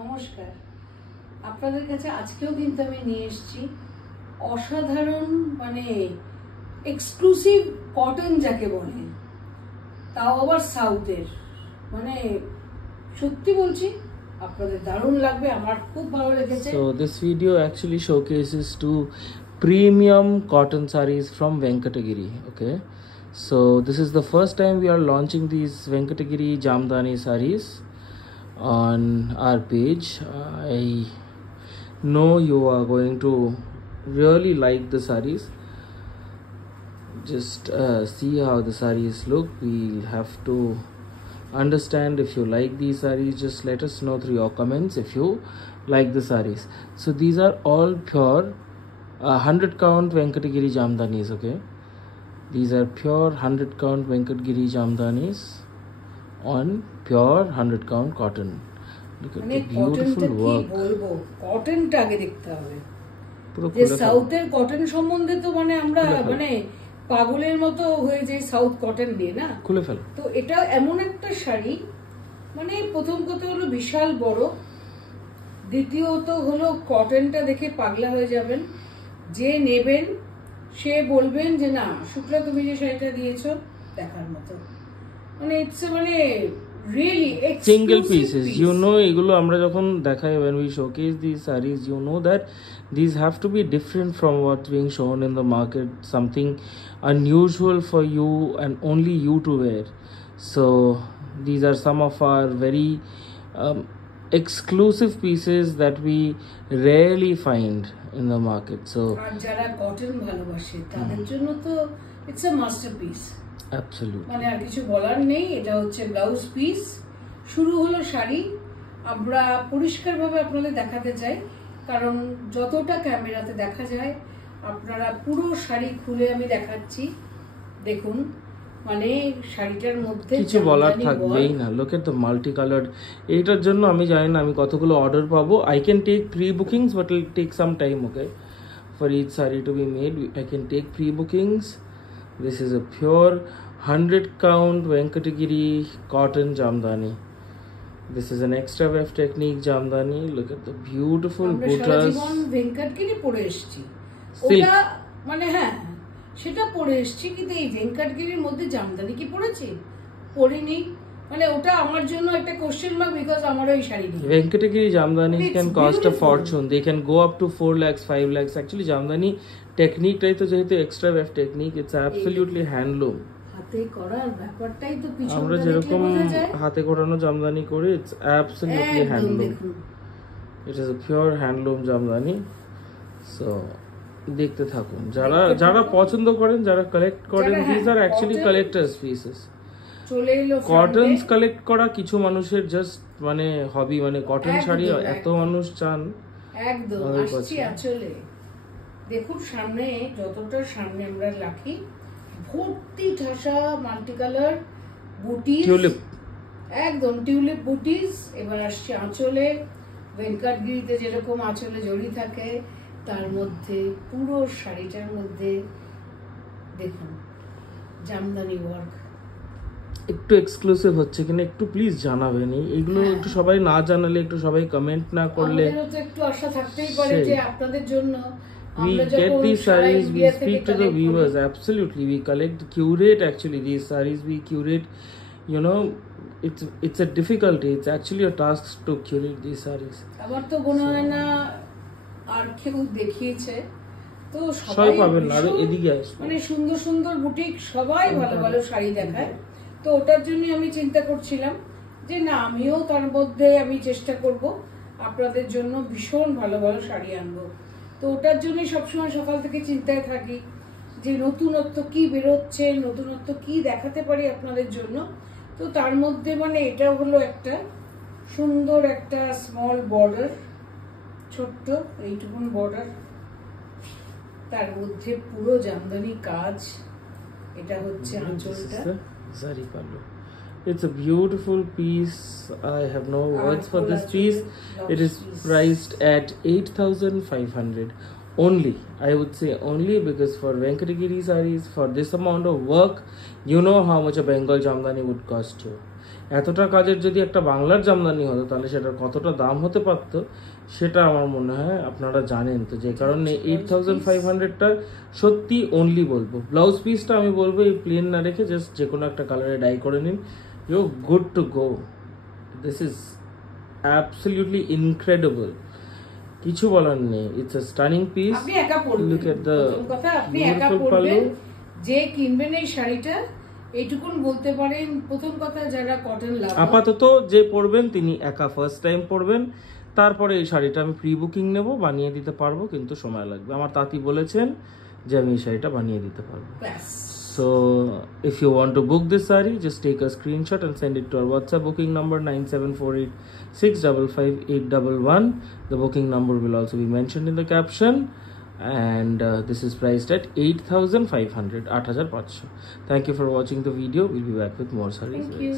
নমস্কার, আপনাদের কাছে আজকেও কিন্তু আমি নিয়ে এসেছি অসাধারণ মানে এক্সক্লুসিভ কটন যাকে বলে, তাও আবার সাউথের। মানে সত্যি বলছি আপনাদের দারুণ লাগবে, আমার খুব ভালো লেগেছে। So this video actually showcases two premium cotton sarees from Venkatagiri. Okay, so this is the first time we are launching these Venkatagiri Jamdani sarees on our page. I know you are going to really like the sarees. Just see how the sarees look. We have to understand if you like these sarees. Just let us know through your comments if you like the sarees. So these are all pure 100 count Venkatagiri Jamdanis. Okay, these are pure 100 count Venkatagiri Jamdanis on pure 100 count cotton. Look at the beautiful work. কটনটা আগে দেখতে হবে। যে সাউথের cotton সম্বন্ধে তো মানে আমরা মানে পাগলের মতো হয়ে যায় সাউথ কটন দিয়ে, না? খুলে ফেল। তো এটা এমন একটা শাড়ি, মানে প্রথম কথা হলো বিশাল বড়, দ্বিতীয়ত হলো কটনটা দেখে পাগলা হয়ে যাবেন। যে নেবেন সে বলবেন যে না শুক্লা তুমি যে শাড়িটা দিয়েছো দেখার মতো, মানে ইটস মানে really single pieces. You know, এগুলো আমরা যখন দেখাই, when we showcase these sarees, you know that these have to be different from what's being shown in the market, something unusual for you and only you to wear. So these are some of our very exclusive pieces that we rarely find in the market. So আর যারা cotton ভালোবাসে তাদের জন্য তো it's a masterpiece. Absolutely. মানে আর কিছু বলার নেই। এটা হচ্ছে ব্লাউজ পিস। শুরু হলো শাড়ি। আমরা পরিষ্কারভাবে আপনাদের দেখাতে চাই, কারণ যতটা ক্যামেরাতে দেখা যায় আপনারা পুরো শাড়ি খুলে আমি দেখাচ্ছি। দেখুন মানে শাড়িটার মধ্যে কিছু বলার থাকবেই না। look at the multi colored. এইটার জন্য আমি জানি না আমি কতগুলো অর্ডার পাবো। I can take pre bookings but it will take some time. Okay, for each saree to be made I can take pre bookings. This is a pure 100 count Venkatagiri cotton Jamdani. This is an extra weft technique Jamdani. Look at the beautiful buttas. Venkatagiri পরে এসেছি, ওটা মানে হ্যাঁ সেটা পরে এসেছি, কিন্তু এই ভেঙ্কটগিরির মধ্যে জামদানি কি পরেছি? পরিনি। মানে ওটা আমার জন্য একটা কোশ্চেন মার্ক, বিকজ আমার ওই শাড়ি নেই। Venkatagiri Jamdani can cost a fortune. They can go up to 4 lakhs, 5 lakhs. Actually Jamdani technique টাই তো যেহেতু extra weft technique, it's absolutely handloom. হাতে করার ব্যাপারটাই তো পিছনটা আমরা যেরকম হাতে করানো জামদানি করি, it's absolutely handloom. It is a pure handloom Jamdani. So দেখতে থাকুন। যারা যারা পছন্দ করেন, যারা কালেক্ট করেন, these are actually collectors pieces. চলে এলো কটনস কালেক্ট করা কিছু মানুষের জাস্ট মানে হবি, মানে কটন শাড়ি এত মানুষ চান। একদম আসছি আঁচলে। দেখুন সামনে যতটা সামনে আমরা রাখি ভর্তি ঠাসা মাল্টি কালার বুটিস, টিউলিপ, একদম টিউলিপ বুটিস। এবার আসছে আঁচলে। ভেঙ্কটগিরিতে যেরকম আঁচলে জড়ি থাকে তার মধ্যে পুরো শাড়িটার মধ্যে দেখুন জামদানি ওয়ার্ক। একটু এক্সক্লুসিভ হচ্ছে কিনা একটু প্লিজ জানাবেন। এইগুলো একটু সবাই না জানালে, একটু সবাই কমেন্ট না করলে আমাদেরও তো একটু আশা থাকতেই পারে যে আপনাদের জন্য we get these sarees, we speak to the viewers. Absolutely, we collect, curate actually these sarees, we curate, you know, it's a difficulty, it's actually a task to curate these sarees. আমার তো মনে হয় না আর কেউ দেখিয়েছে, তো সবাই পাবেন না। আর এদিকে আসবে মানে সুন্দর সুন্দর বুটিক, সবাই ভালো ভালো শাড়ি দেখায়। তো ওটার জন্য আমি চিন্তা করছিলাম যে না আমিও তার মধ্যে আমি চেষ্টা করব আপনাদের জন্য ভীষণ ভালো ভালো শাড়ি আনবো। তো ওটার জন্যই সবসময় সকাল থেকে চিন্তায় থাকি যে নতুনত্ব কি বেরোচ্ছে, নতুনত্ব কি দেখাতে পারি আপনাদের জন্য। তো তার মধ্যে মানে এটা হলো একটা সুন্দর একটা স্মল বর্ডার, ছোট্ট এইটুকুন বর্ডার, তার মধ্যে পুরো জামদানি কাজ। এটা হচ্ছে আঁচলটা। It's a beautiful piece. I have no words for this piece. It is priced at 8,500 only. I would say only because for Venkatagiri sarees, for this amount of work, you know how much a Bengal Jamdani would cost you. এতটা কাজের যদি একটা বাংলার জামদানি হতো তাহলে সেটার কতটা দাম হতে পারতো সেটা আমার মনে হয় আপনারা জানেন। তো যে কারণে 8500টা সত্যি অনলি বলবো। ব্লাউজ পিসটা আমি বলবো এই প্লেন না রেখে জাস্ট যে কোনো একটা কালারে ডাই করে নিন, you good to go. This is absolutely incredible, কিছু বলার নেই। It's a stunning piece. আপনি একা পরবেন, লুক এট দ্য প্রথম কথা আপনি একা পরবেন। যে কিনবেন এই শাড়িটা এইটুকুন বলতে পারেন, প্রথম কথা যারা কটন লাভার, আপাতত যে পরবেন তিনি একা ফার্স্ট টাইম পরবেন। তারপরে এই শাড়িটা আমি প্রি বুকিং নেব, বানিয়ে দিতে পারবো, কিন্তু সময় লাগবে। আমার তাঁতি বলেছেন যে আমি এই শাড়িটা বানিয়ে দিতে পারবো। So if you want to book this saree, just take a screenshot and send it to our WhatsApp booking number 9748655811. The booking number will also be mentioned in the caption, and this is priced at 8500, 8500. Thank you for watching the video. We'll be back with more sarees. Thank you.